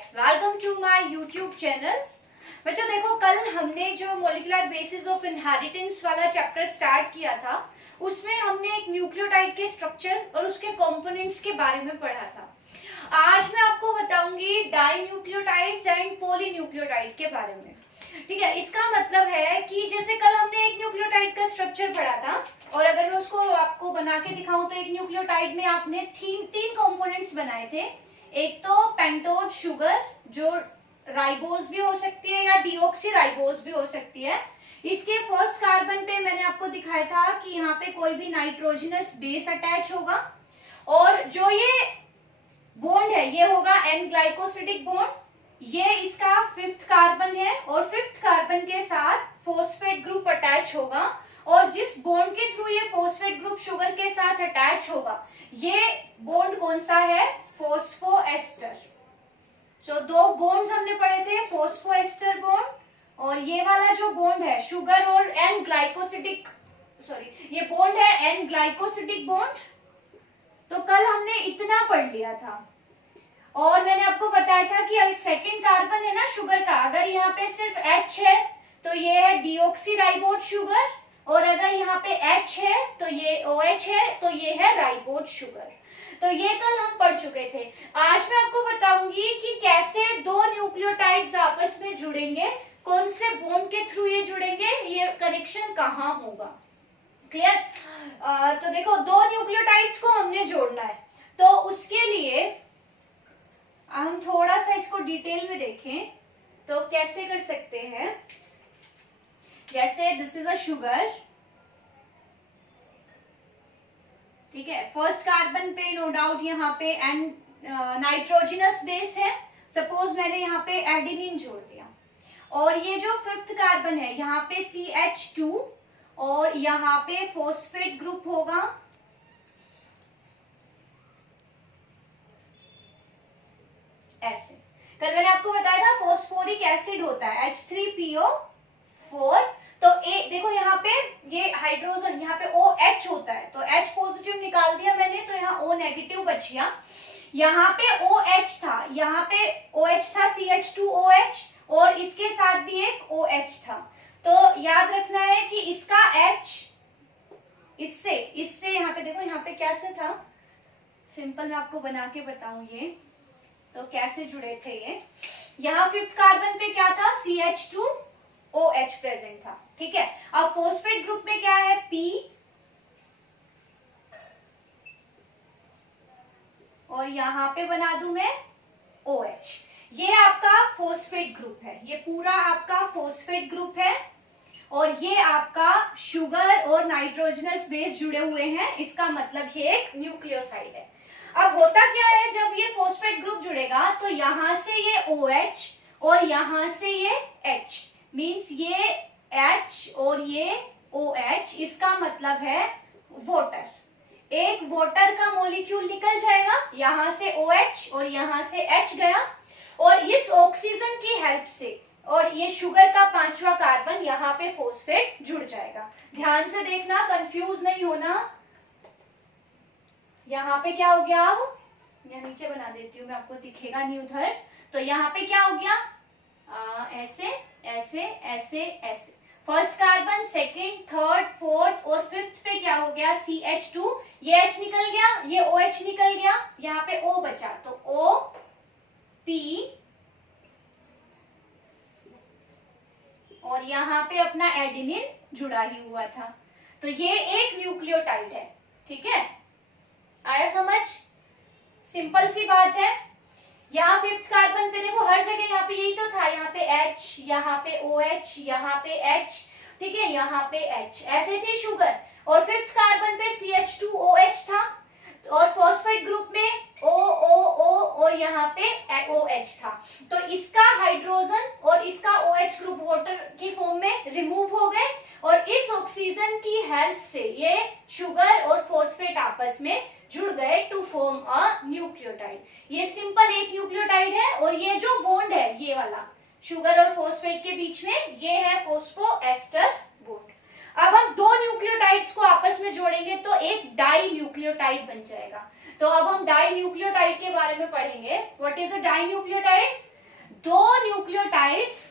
Friends, welcome to my YouTube channel. बच्चों देखो, कल हमने जो मॉलिक्यूलर बेसिस ऑफ इनहेरिटेंस वाला चैप्टर स्टार्ट किया था, उसमें हमने एक न्यूक्लियोटाइड के स्ट्रक्चर और उसके कंपोनेंट्स के बारे में पढ़ा था। आज मैं आपको बताऊंगी dinucleotides and polynucleotide के बारे में। ठीक है, इसका मतलब है कि जैसे कल हमने एक न्यूक्लियोटाइड का स्ट्रक्चर पढ़ा था, और अगर मैं उसको आपको बना के दिखाऊं तो एक न्यूक्लियोटाइड में आपने तीन कंपोनेंट्स बनाए थे। एक तो पेंटोज शुगर, जो राइबोज भी हो सकती है या डीऑक्सी राइबोज भी हो सकती है। इसके फर्स्ट कार्बन पे मैंने आपको दिखाया था कि यहाँ पे कोई भी नाइट्रोजनस बेस अटैच होगा, और जो ये बॉन्ड है ये होगा एन ग्लाइकोसिडिक बॉन्ड। ये इसका फिफ्थ कार्बन है और फिफ्थ कार्बन के साथ फॉस्फेट ग्रुप अटैच होगा, और जिस बॉन्ड के थ्रू ये फॉस्फेट ग्रुप शुगर के साथ अटैच होगा, ये बॉन्ड कौन सा है? फॉस्फोएस्टर। सो दो बॉन्ड्स हमने पढ़े थे, फॉस्फोएस्टर बॉन्ड, और ये वाला जो बॉन्ड है शुगर और एन ग्लाइकोसिडिक, ये बॉन्ड है एन ग्लाइकोसिडिक बॉन्ड। तो कल हमने इतना पढ़ लिया था, और मैंने आपको बताया था कि सेकंड कार्बन है ना शुगर का, अगर यहाँ पे सिर्फ H है तो ये है डीऑक्सी राइबोज शुगर, और अगर यहाँ पे H है तो ये OH है, तो ये है राइबोज शुगर। तो ये कल हम पढ़ चुके थे। आज मैं आपको बताऊंगी कि कैसे दो न्यूक्लियोटाइड्स आपस में जुड़ेंगे, कौन से बॉन्ड के थ्रू ये जुड़ेंगे, ये कनेक्शन कहाँ होगा। क्लियर? तो देखो, दो न्यूक्लियोटाइड्स को हमने जोड़ना है, तो उसके लिए हम थोड़ा सा इसको डिटेल में देखें तो कैसे कर सकते हैं। जैसे दिस इज अ शुगर, ठीक है, फर्स्ट कार्बन पे नो डाउट यहाँ पे एन नाइट्रोजनस बेस है। सपोज मैंने यहाँ पे एडेनिन जोड़ दिया, और ये जो फिफ्थ कार्बन है यहाँ पे CH2, और यहाँ पे फॉस्फेट ग्रुप होगा, ऐसे। कल मैंने आपको बताया था फॉस्फोरिक एसिड होता है H3PO4। तो देखो यहाँ पे ये हाइड्रोजन, यहाँ पे OH होता है, तो H पॉजिटिव निकाल दिया मैंने, तो यहाँ O नेगेटिव बच गया। यहाँ पे OH था, यहाँ पे OH था CH2OH, और इसके साथ भी एक OH था। तो याद रखना है कि इसका H इससे यहाँ पे देखो, यहाँ पे कैसे था, सिंपल मैं आपको बना के बताऊं ये तो कैसे जुड़े थे ये। यहाँ फिफ्थ कार्बन पे क्या था? CH2OH प्रेजेंट था। ठीक है, अब फॉस्फेट ग्रुप में क्या है? P, और यहाँ पे बना दूं मैं OH। ये आपका फॉस्फेट ग्रुप है, ये पूरा आपका फॉस्फेट ग्रुप है, और ये आपका शुगर और नाइट्रोजनस बेस जुड़े हुए हैं। इसका मतलब ये एक न्यूक्लियोसाइड है। अब होता क्या है, जब ये फॉस्फेट ग्रुप जुड़ेगा तो यहां से ये OH और यहां से ये H, मींस ये H और ये OH, इसका मतलब है वाटर। एक वाटर का मॉलिक्यूल निकल जाएगा, यहां से OH और यहां से H गया, और इस ऑक्सीजन की हेल्प से, और ये शुगर का पांचवा कार्बन, यहाँ पे फॉस्फेट जुड़ जाएगा। ध्यान से देखना, कंफ्यूज नहीं होना। यहाँ पे क्या हो गया, अब यहाँ नीचे बना देती हूँ मैं, आपको दिखेगा नहीं उधर। तो यहाँ पे क्या हो गया, ऐसे ऐसे ऐसे ऐसे, first carbon, second, third, fourth और फिफ्थ पे क्या हो गया? CH2, ये H निकल गया, ये OH निकल गया, यहाँ पे O बचा, तो OP, और यहाँ पे अपना एडेनिन जुड़ा ही हुआ था। तो ये एक न्यूक्लियोटाइड है। ठीक है, आया समझ? सिंपल सी बात है। यहाँ फिफ्थ कार्बन पे देखो, हर जगह यहाँ पे यही तो था, यहाँ पे H, यहाँ पे OH, यहाँ पे H, ठीक है, यहाँ पे H, ऐसे थी शुगर। और फिफ्थ कार्बन पे CH2OH था, और फॉस्फेट ग्रुप में OOO और यहाँ पे OH था। तो इसका हाइड्रोजन और इसका OH ग्रुप वाटर की फॉर्म में रिमूव हो गए, और इस ऑक्सीजन की हेल्प से ये शुगर और फॉस्फेट आपस में जुड़ गए टू फॉर्म अ न्यूक्लियोटाइड। ये सिंपल एक न्यूक्लियोटाइड है, और ये जो बॉन्ड है ये वाला शुगर और फॉस्फेट के बीच में, ये है फॉस्फोएस्टर बॉन्ड। अब हम दो न्यूक्लियोटाइड्स को आपस में जोड़ेंगे तो एक डाई न्यूक्लियोटाइड बन जाएगा। तो अब हम डाई न्यूक्लियोटाइड के बारे में पढ़ेंगे। What is a dinucleotide? दो न्यूक्लियोटाइड्स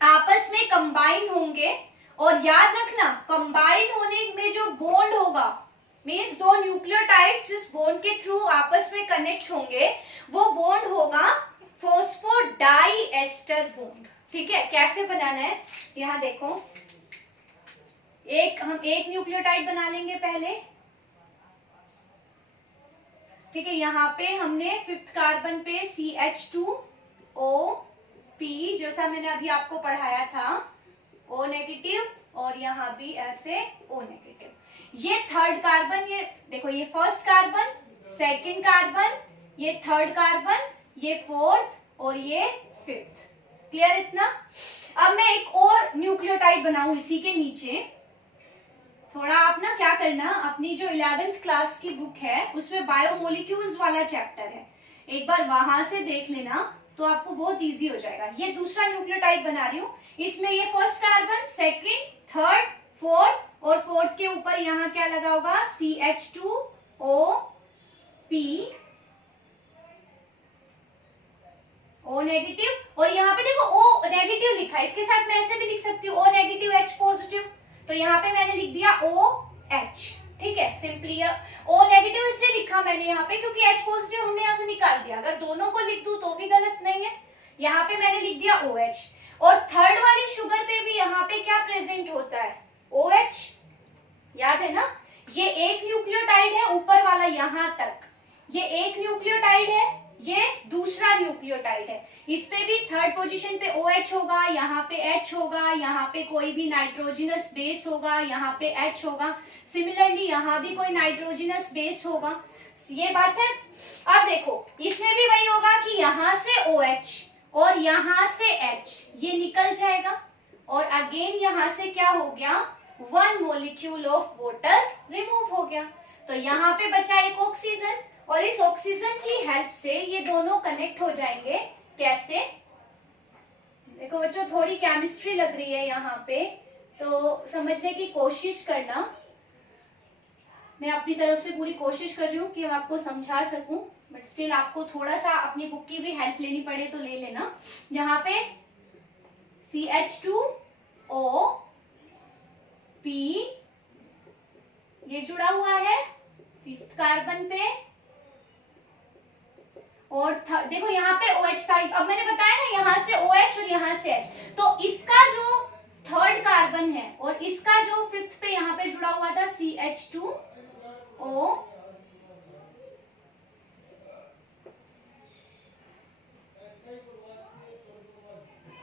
आपस में कंबाइन होंगे, और याद रखना कंबाइन होने में जो बॉन्ड होगा, मीन्स दो न्यूक्लियोटाइड्स जिस बॉन्ड के थ्रू आपस में कनेक्ट होंगे वो बॉन्ड होगा फॉस्फोडाइएस्टर बॉन्ड। ठीक है, कैसे बनाना है यहाँ देखो, हम एक न्यूक्लियोटाइड बना लेंगे पहले। ठीक है, यहाँ पे हमने 5th कार्बन पे CH2O, जैसा मैंने अभी आपको पढ़ाया था, O नेगेटिव, और यहाँ भी ऐसे O नेगेटिव। ये 3rd कार्बन, ये देखो ये 1st कार्बन, 2nd कार्बन, ये 3rd कार्बन, ये 4th और ये 5th। क्लियर इतना? अब मैं एक और न्यूक्लियोटाइड बनाऊं इसी के नीचे। थोड़ा आप ना क्या करना, अपनी जो 11th क्लास की बुक है उसमें बायोमोलिक्यूल्स वाला चैप्टर है, एक बार वहां से देख लेना तो आपको बहुत इजी हो जाएगा। ये दूसरा न्यूक्लियोटाइड बना रही हूँ, इसमें ये 1st carbon, 2nd, 3rd, 4th, और 4th के ऊपर यहाँ क्या लगा होगा CH2O, O नेगेटिव, और यहाँ पे देखो O नेगेटिव लिखा है, इसके साथ मैं ऐसे भी लिख सकती हूँ O नेगेटिव H पॉजिटिव, तो यहाँ पे मैंने लिख दिया OH। ठीक है, सिंपली O नेगेटिव इसलिए लिखा मैंने यहाँ पे क्योंकि H पॉजिटिव हमने यहाँ से निकाल दिया, अगर दोनों को लिख दूं तो भी गलत नहीं है। यहाँ पे मैंने लिख दिया OH, और 3rd वाली शुगर पे भी यहाँ पे क्या प्रेजेंट होता है OH, याद है ना? ये एक न्यूक्लियोटाइड है ऊपर वाला यहाँ तक, ये एक न्यूक्लियोटाइड है, ये दूसरा न्यूक्लियोटाइड है, इस पे भी 3rd पोजीशन पे OH होगा, यहाँ पे H होगा, यहाँ पे कोई भी नाइट्रोजिनस बेस होगा, यहाँ पे H होगा, सिमिलरली यहाँ भी कोई नाइट्रोजिनस बेस होगा। ये बात है। अब देखो इसमें भी वही होगा कि यहाँ से OH और यहाँ से H ये निकल जाएगा, और अगेन यहाँ से क्या हो गया 1 मोलिक्यूल ऑफ वाटर रिमूव हो गया, तो यहाँ पे बचा एक ऑक्सीजन, और इस ऑक्सीजन की हेल्प से ये दोनों कनेक्ट हो जाएंगे। कैसे? देखो बच्चों थोड़ी केमिस्ट्री लग रही है यहाँ पे, तो समझने की कोशिश करना। मैं अपनी तरफ से पूरी कोशिश कर रही हूँ कि मैं आपको समझा सकूं, बट स्टिल आपको थोड़ा सा अपनी बुक की भी हेल्प लेनी पड़े तो ले लेना। यहाँ पे CH2O, ये जुड़ा हुआ है 5th कार्बन पे, और देखो यहाँ पे OH था, अब मैंने बताया ना यहाँ से OH और यहाँ से H, तो इसका जो 3rd कार्बन है और इसका जो 5th पे यहाँ पे जुड़ा हुआ था CH2O,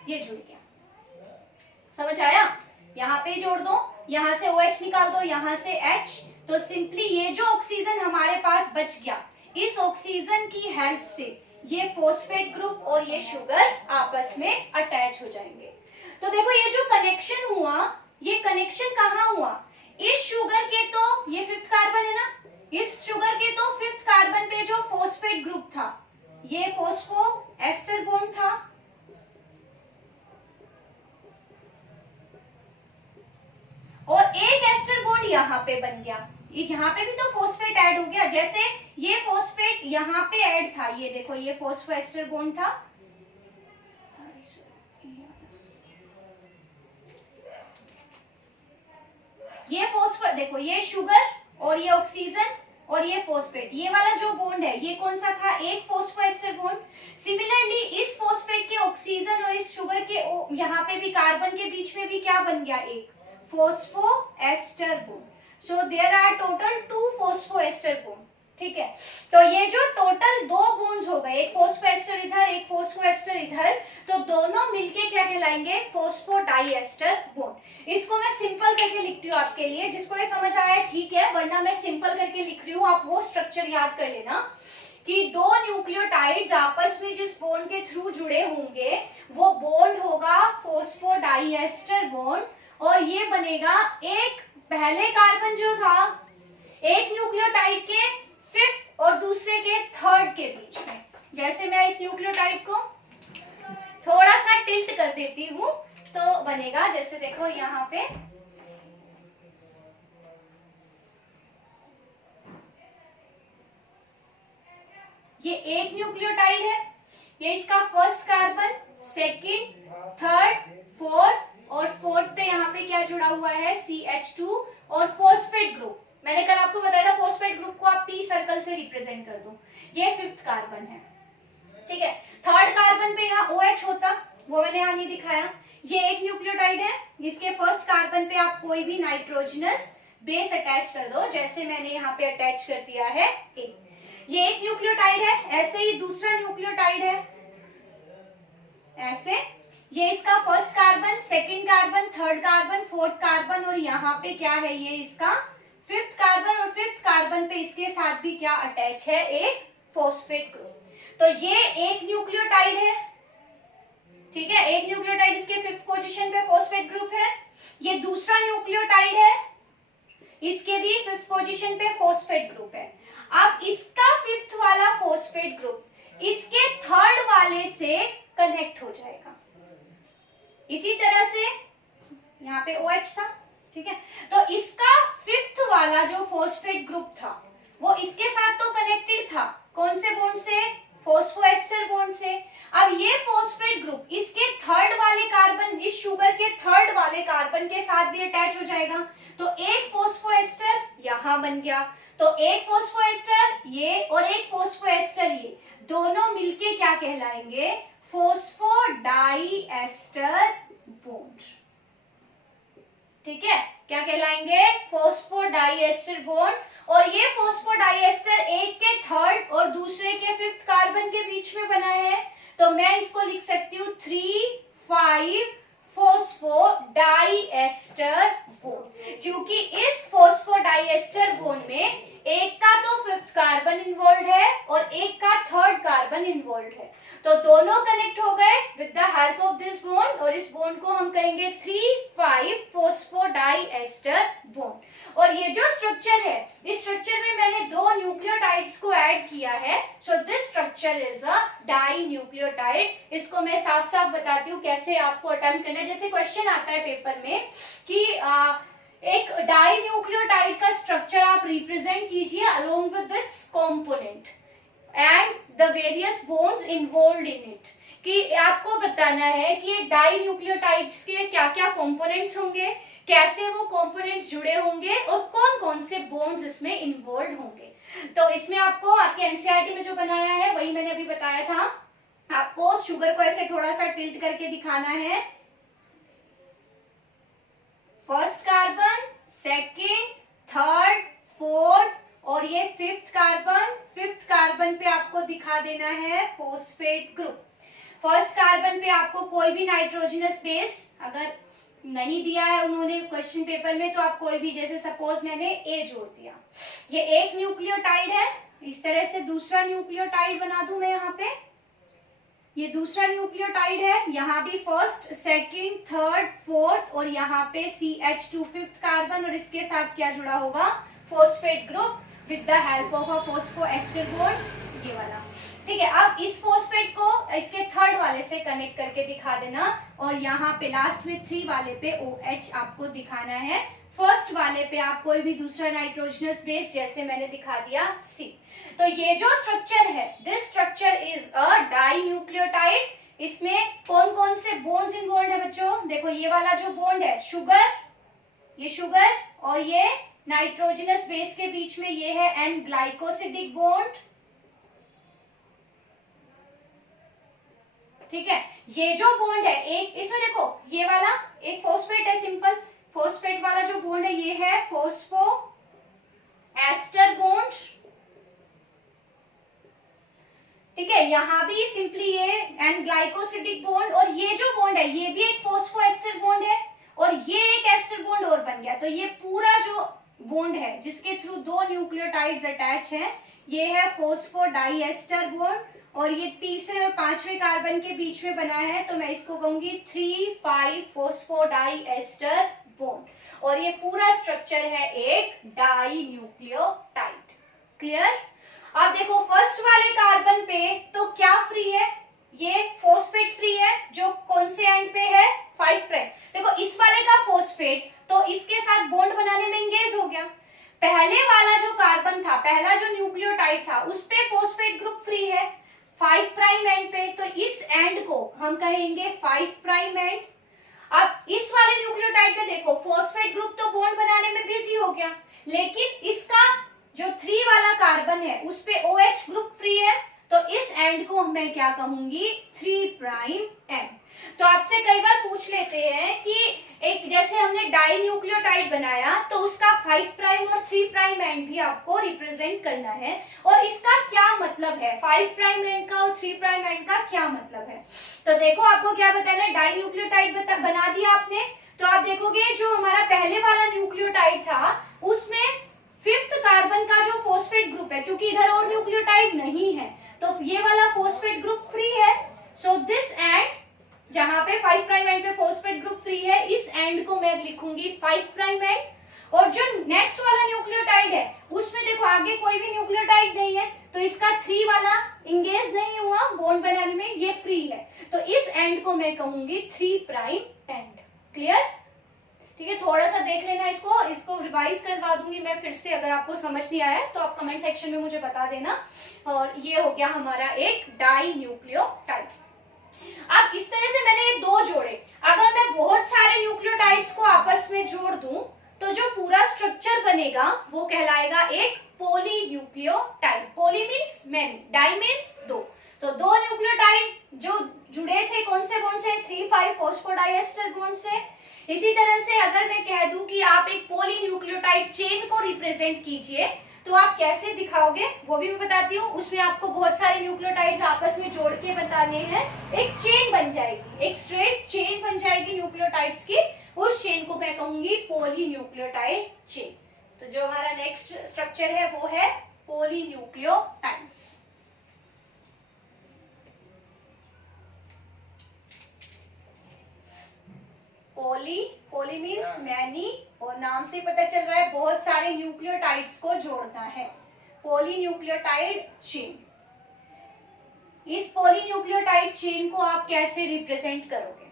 ये जुड़ गया। समझ आया? यहाँ पे जोड़ दो, यहाँ से OH निकाल दो, यहाँ से H, तो सिंपली ये जो ऑक्सीजन हमारे पास बच गया, इस ऑक्सीजन की हेल्प से ये फॉस्फेट ग्रुप और ये शुगर आपस में अटैच हो जाएंगे। तो देखो ये जो कनेक्शन हुआ, ये कनेक्शन कहाँ हुआ? इस शुगर के, तो ये 5th कार्बन है ना, इस शुगर के तो 5th कार्बन पे जो फॉस्फेट ग्रुप था ये फॉस्फो एस्टर बॉन्ड था, और एक एस्टर बॉन्ड यहाँ पे बन गया, यहाँ पे भी तो फॉस्फेट ऐड हो गया, जैसे ये फॉस्फेट यहाँ पे ऐड था, ये देखो ये फॉस्फो एस्टर बॉन्ड था, ये फॉस्फो, देखो ये शुगर और ये ऑक्सीजन और ये फॉस्फेट, ये वाला जो बॉन्ड है ये कौन सा था? एक फॉस्फो एस्टर बॉन्ड। सिमिलरली इस फॉस्फेट के ऑक्सीजन और इस शुगर के यहाँ पे भी कार्बन के बीच में भी क्या बन गया? एक phosphoester bond. So there are total 2 phosphoester bond. ठीक है, तो ये जो टोटल 2 बॉन्ड्स हो गए, एक फॉस्फो एस्टर इधर, एक फॉस्फो एस्टर इधर, तो दोनों मिलके क्या कहलाएंगे? Phosphodiester bond. इसको मैं सिंपल करके लिखती हूँ आपके लिए, जिसको ये समझ आया ठीक है, वरना मैं सिंपल करके लिख रही हूँ, आप वो स्ट्रक्चर याद कर लेना कि 2 न्यूक्लियोटाइड्स आपस में जिस बॉन्ड के थ्रू जुड़े होंगे वो बॉन्ड होगा फॉस्फोडाइएस्टर बॉन्ड, और ये बनेगा एक पहले कार्बन जो था एक न्यूक्लियोटाइड के 5th और दूसरे के 3rd के बीच में। जैसे मैं इस न्यूक्लियोटाइड को थोड़ा सा टिल्ट कर देती हूँ तो बनेगा, जैसे देखो यहाँ पे ये एक न्यूक्लियोटाइड है, ये इसका 1st carbon second, third, fourth और फोर्थ पे यहाँ पे क्या जुड़ा हुआ है, CH2 और फॉस्फेट ग्रुप। मैंने कल आपको बताया था फॉस्फेट ग्रुप को आप P सर्कल से रिप्रेजेंट कर दो। ये फिफ्थ कार्बन है, ठीक है। थर्ड कार्बन पे यहाँ OH होता, वो मैंने यहाँ नहीं दिखाया। ये एक न्यूक्लियोटाइड है, इसके फर्स्ट कार्बन पे आप कोई भी नाइट्रोजनस बेस अटैच कर दो, जैसे मैंने यहाँ पे अटैच कर दिया है एक। ये एक न्यूक्लियोटाइड है, ऐसे ही दूसरा न्यूक्लियोटाइड है, ऐसे। ये इसका first carbon, second carbon, third carbon, fourth carbon और यहाँ पे क्या है, ये इसका फिफ्थ कार्बन। और फिफ्थ कार्बन पे इसके साथ भी क्या अटैच है, एक फॉस्फेट ग्रुप। तो ये एक न्यूक्लियोटाइड है, ठीक है, एक न्यूक्लियोटाइड इसके फिफ्थ पोजीशन पे फॉस्फेट ग्रुप है। ये दूसरा न्यूक्लियोटाइड है, इसके भी फिफ्थ पोजीशन पे फॉस्फेट ग्रुप है। अब इसका फिफ्थ वाला फॉस्फेट ग्रुप इसके थर्ड वाले से कनेक्ट हो जाएगा। इसी तरह से यहाँ पे OH था, ठीक है, तो इसका फिफ्थ वाला जो फॉस्फेट ग्रुप था वो इसके साथ तो कनेक्टेड था, कौन से बॉन्ड से, फॉस्फोएस्टर बॉन्ड से। अब ये फॉस्फेट ग्रुप इसके थर्ड वाले कार्बन, इस शुगर के थर्ड वाले कार्बन के साथ भी अटैच हो जाएगा। तो एक फॉस्फोएस्टर यहाँ बन गया, तो एक फॉस्फोएस्टर ये और एक फॉस्फोएस्टर ये दोनों मिलके क्या कहलाएंगे, फॉस्फोडाइएस्टर बॉन्ड, ठीक है, क्या कहलाएंगे, फॉस्फोडाइएस्टर बॉन्ड। और ये फॉस्फोडाइएस्टर एक के थर्ड और दूसरे के फिफ्थ कार्बन के बीच में बना है, तो मैं इसको लिख सकती हूँ 3,5 फॉस्फोडाइएस्टर बॉन्ड, क्योंकि इस फॉस्फोडाइएस्टर बॉन्ड में एक का तो फिफ्थ कार्बन इन्वॉल्व है और एक का थर्ड कार्बन इन्वॉल्व है, तो दोनों कनेक्ट हो गए with the help of this bond. और इस बॉन्ड को हम कहेंगे 3,5 फॉस्फोडाइएस्टर बॉन्ड। और ये जो स्ट्रक्चर है, इस स्ट्रक्चर में मैंने दो न्यूक्लियोटाइड्स को ऐड किया है, so this structure is a dinucleotide. इसको मैं साफ साफ बताती हूँ कैसे आपको अटेम्प्ट करना है। जैसे क्वेश्चन आता है पेपर में कि एक डाई न्यूक्लियोटाइड का स्ट्रक्चर आप रिप्रेजेंट कीजिए along with its component and the various bonds involved in it, कि आपको बताना है कि एक डाई न्यूक्लियोटाइड्स के क्या क्या कंपोनेंट्स होंगे, कैसे वो कंपोनेंट्स जुड़े होंगे और कौन कौन से बॉन्ड्स इसमें इन्वॉल्व होंगे। तो इसमें आपको आपके एनसीईआरटी में जो बनाया है वही मैंने अभी बताया था। आपको शुगर को ऐसे थोड़ा सा टिल्ट करके दिखाना है, first carbon, second, third, fourth और ये फिफ्थ कार्बन। फिफ्थ कार्बन पे आपको दिखा देना है फॉस्फेट ग्रुप। फर्स्ट कार्बन पे आपको कोई भी नाइट्रोजनस बेस अगर नहीं दिया है उन्होंने क्वेश्चन पेपर में, तो आप कोई भी, जैसे सपोज मैंने ए जोड़ दिया, ये एक न्यूक्लियोटाइड है, इस तरह से दूसरा न्यूक्लियोटाइड बना दूं मैं यहाँ पे, ये दूसरा न्यूक्लियोटाइड है, यहाँ भी फर्स्ट, सेकंड, थर्ड, फोर्थ और यहाँ पे CH2 फिफ्थ कार्बन और इसके साथ क्या जुड़ा होगा, phosphate group with the help of a phosphoester bond, ये वाला, ठीक है। अब इस फॉस्फेट को इसके थर्ड वाले से कनेक्ट करके दिखा देना और यहाँ पे लास्ट में 3 वाले पे OH आपको दिखाना है, फर्स्ट वाले पे आप कोई भी दूसरा नाइट्रोजनस बेस जैसे मैंने दिखा दिया C। तो ये जो स्ट्रक्चर है, this structure is a dinucleotide. इसमें कौन कौन से बॉन्ड्स इन्वॉल्व है बच्चों, देखो ये वाला जो बॉन्ड है शुगर, ये शुगर और ये नाइट्रोजनस बेस के बीच में ये है N ग्लाइकोसिडिक बॉन्ड, ठीक है। ये जो बॉन्ड है एक, इसमें देखो ये वाला एक फॉस्फेट है, सिंपल फॉस्फेट वाला जो बॉन्ड है ये है फॉस्फोएस्टर बॉन्ड, ठीक है। यहाँ भी सिंपली ये N ग्लाइकोसिडिक बॉन्ड और ये जो बॉन्ड है ये भी एक फॉस्फोएस्टर बॉन्ड है और ये एक एस्टर बॉन्ड और बन गया। तो ये पूरा जो बॉन्ड है जिसके थ्रू दो न्यूक्लियोटाइड्स अटैच हैं, ये है फॉस्फोडाइएस्टर बॉन्ड और ये तीसरे और पांचवें कार्बन के बीच में बना है, तो मैं इसको कहूंगी 3,5 फॉस्फोडाइएस्टर बॉन्ड। और ये पूरा स्ट्रक्चर है एक डाई न्यूक्लियोटाइड। क्लियर? अब देखो फर्स्ट वाले कार्बन पे तो क्या फ्री है, ये फॉस्फेट फ्री है जो कौन से एंड पे है, 5 प्राइम। देखो इस वाले का फॉस्फेट तो इसके साथ बॉन्ड बनाने में एंगेज हो गया। पहले वाला जो कार्बन था, पहला जो न्यूक्लियोटाइड था, उस पे फॉस्फेट ग्रुप फ्री है 5 प्राइम एंड पे, तो इस एंड को हम कहेंगे 5 प्राइम एंड। अब इस वाले न्यूक्लियोटाइड में देखो फॉस्फेट ग्रुप तो बॉन्ड बनाने में बिजी हो गया, लेकिन इसका जो 3 वाला कार्बन है उस पे OH ग्रुप फ्री है, तो इस एंड को मैं क्या कहूंगी 3 प्राइम एंड। तो आपसे कई बार पूछ लेते हैं कि एक जैसे हमने डाई न्यूक्लियोटाइड बनाया तो उसका 5 प्राइम और 3 प्राइम एंड भी आपको रिप्रेजेंट करना है, और इसका क्या मतलब है, 5 प्राइम एंड का और 3 प्राइम एंड का क्या मतलब है। तो देखो आपको क्या बताना है, डाई न्यूक्लियोटाइड बना दिया आपने, तो आप देखोगे जो हमारा पहले वाला न्यूक्लियोटाइड था उसमें 5th कार्बन का जो फॉस्फेट ग्रुप है, क्योंकि इधर और न्यूक्लियोटाइड नहीं है तो ये वाला फॉस्फेट ग्रुप फ्री है, सो दिस एंड जहां पे 5 प्राइम एंड पे फॉस्फेट ग्रुप फ्री है, इस एंड को मैं लिखूंगी 5 प्राइम एंड। और जो नेक्स्ट वाला न्यूक्लियोटाइड है उसमें देखो आगे कोई भी न्यूक्लियोटाइड नहीं है, तो इसका 3 वाला इंगेज नहीं हुआ बॉन्ड बनाने में, ये फ्री है, तो इस एंड को मैं कहूंगी 3 प्राइम एंड। क्लियर? ठीक है, थोड़ा सा देख लेना इसको रिवाइज करवा दूंगी मैं फिर से, अगर आपको समझ नहीं आया है तो आप कमेंट सेक्शन में मुझे बता देना। और ये हो गया हमारा एक डाई न्यूक्लियोटाइड। अब इस तरह से मैंने ये 2 जोड़े, अगर मैं बहुत सारे न्यूक्लियोटाइड्स को आपस में जोड़ दूं तो जो पूरा स्ट्रक्चर बनेगा वो कहलाएगा एक polynucleotide. Poly means many, di means 2। तो 2 न्यूक्लियोटाइड जो जुड़े थे कौन से बॉन्ड से, 3,5 फॉस्फोडाइएस्टर बॉन्ड से। इसी तरह से अगर मैं कह दूं कि आप एक पॉलीन्यूक्लियोटाइड चेन को रिप्रेजेंट कीजिए तो आप कैसे दिखाओगे वो भी मैं बताती हूँ। उसमें आपको बहुत सारे न्यूक्लियोटाइड्स आपस में जोड़ के बताने हैं, एक चेन बन जाएगी, एक स्ट्रेट चेन बन जाएगी न्यूक्लियोटाइड्स की, उस चेन को मैं कहूंगी पॉलीन्यूक्लियोटाइड चेन। तो जो हमारा नेक्स्ट स्ट्रक्चर है वो है पॉलीन्यूक्लियोटाइड्स। पॉली मीन्स मैनी, और नाम से पता चल रहा है बहुत सारे न्यूक्लियोटाइड्स को जोड़ना है, पॉलीन्यूक्लियोटाइड चेन। इस पॉलीन्यूक्लियोटाइड चेन को आप कैसे रिप्रेजेंट करोगे,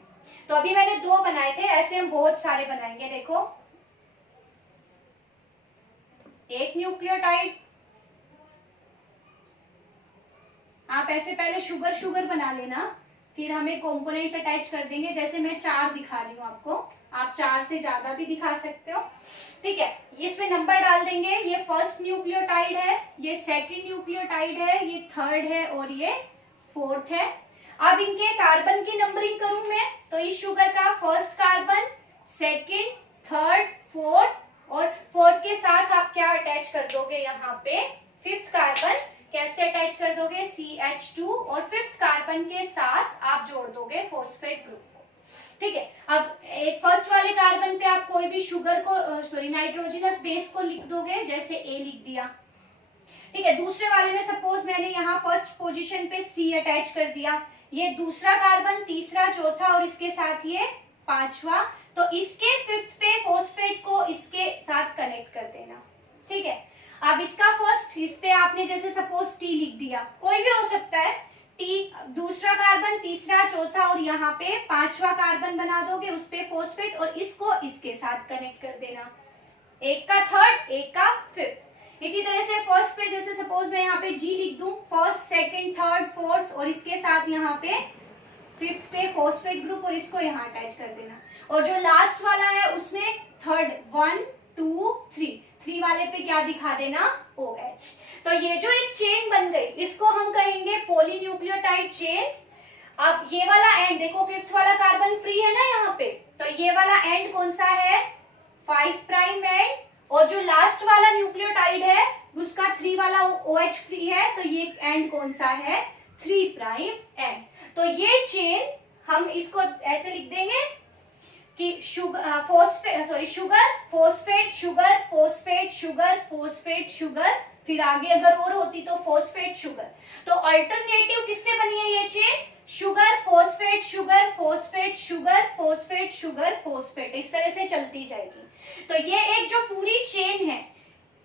तो अभी मैंने 2 बनाए थे, ऐसे हम बहुत सारे बनाएंगे। देखो एक न्यूक्लियोटाइड, आप ऐसे पहले शुगर बना लेना, फिर हमें कंपोनेंट्स अटैच कर देंगे। जैसे मैं 4 दिखा रही हूँ आपको, आप 4 से ज्यादा भी दिखा सकते हो, ठीक है। इसमें नंबर डाल देंगे, ये फर्स्ट न्यूक्लियोटाइड है, ये सेकंड न्यूक्लियोटाइड है, ये थर्ड है और ये फोर्थ है। अब इनके कार्बन की नंबरिंग करूं मैं, तो इस शुगर का first carbon, second, third, fourth, और फोर्थ के साथ आप क्या अटैच कर दोगे यहाँ पे 5th कार्बन। कैसे अटैच कर दोगे, CH2, और 5th कार्बन के साथ आप जोड़ दोगे फॉस्फेट ग्रुप को, ठीक है। अब एक फर्स्ट वाले कार्बन पे आप कोई भी शुगर को नाइट्रोजनस बेस को लिख दोगे, जैसे A लिख दिया, ठीक है। दूसरे वाले में सपोज मैंने यहाँ फर्स्ट पोजीशन पे C अटैच कर दिया, ये दूसरा कार्बन, तीसरा, चौथा और इसके साथ ये 5वां, तो इसके 5th पे फॉस्फेट को इसके साथ कनेक्ट कर देना, ठीक है। अब इसका फर्स्ट, इस पे आपने जैसे सपोज T लिख दिया, कोई भी हो सकता है T, दूसरा कार्बन, तीसरा, चौथा और यहाँ पे 5वां कार्बन बना दोगे, उस पे फॉस्फेट, और इसको इसके साथ कनेक्ट कर देना, एक का थर्ड, एक का 5th। इसी तरह से फर्स्ट पे जैसे सपोज मैं यहाँ पे G लिख दूं, फर्स्ट, सेकंड, थर्ड, फोर्थ, और इसके साथ यहाँ पे 5th पे फॉस्फेट ग्रुप, और इसको यहाँ अटैच कर देना। और जो लास्ट वाला है उसमें थर्ड, 1, 2, 3 वाले पे क्या दिखा देना, OH। तो ये जो एक चेन बन गई, इसको हम कहेंगे पॉलीन्यूक्लियोटाइड चेन। अब ये वाला एंड देखो, 5th वाला कार्बन फ्री है ना यहाँ पे, तो ये वाला एंड कौन सा है, 5 प्राइम एंड, और जो लास्ट वाला न्यूक्लियोटाइड है उसका 3 वाला OH फ्री है, तो ये एंड कौन सा है, 3 प्राइम एंड। तो ये चेन हम इसको ऐसे लिख देंगे कि sugar phosphate, sugar, phosphate, sugar, phosphate, sugar, फिर आगे अगर और होती तो फॉस्फेट, शुगर। तो अल्टरनेटिव किससे बनी है ये chain, sugar, phosphate, sugar, phosphate, sugar, phosphate, sugar, phosphate, इस तरह से चलती जाएगी। तो ये एक जो पूरी चेन है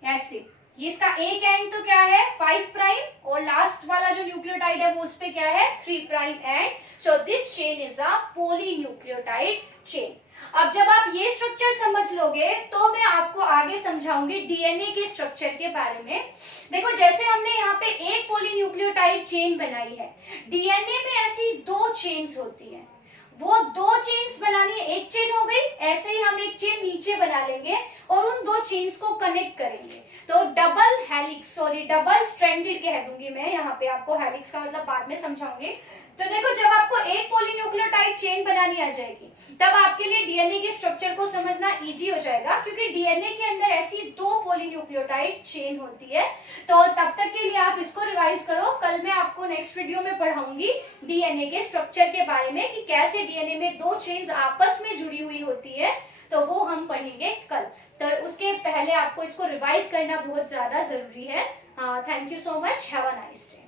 ऐसे, इसका एक एंड तो क्या है 5 प्राइम, और लास्ट वाला जो न्यूक्लियोटाइड है वो उस पे क्या है 3 prime and. So this chain is a polynucleotide chain. अब जब आप ये स्ट्रक्चर समझ लोगे तो मैं आपको आगे समझाऊंगी डीएनए के स्ट्रक्चर के बारे में। देखो जैसे हमने यहाँ पे एक पॉलीन्यूक्लियोटाइड चेन बनाई है, डीएनए में ऐसी 2 चेन्स होती हैं, वो 2 चेन्स बनानी है, एक चेन हो गई, ऐसे ही हम एक चेन नीचे बना लेंगे और उन 2 चेन्स को कनेक्ट करेंगे, तो double helix, sorry double stranded कह दूंगी मैं यहाँ पे, आपको हेलिक्स का मतलब बाद में समझाऊंगी। तो देखो जब आपको एक पॉलीन्यूक्लियोटाइड चेन बनानी आ जाएगी तब आपके लिए डीएनए के स्ट्रक्चर को समझना इजी हो जाएगा, क्योंकि डीएनए के अंदर ऐसी 2 पॉलीन्यूक्लियोटाइड चेन होती है। तो तब तक के लिए आप इसको रिवाइज करो, कल मैं आपको नेक्स्ट वीडियो में पढ़ाऊंगी डीएनए के स्ट्रक्चर के बारे में कि कैसे डीएनए में 2 चेन्स आपस में जुड़ी हुई होती है, तो वो हम पढ़ेंगे कल। तो उसके पहले आपको इसको रिवाइज करना बहुत ज्यादा जरूरी है। Thank you so much, have a nice day.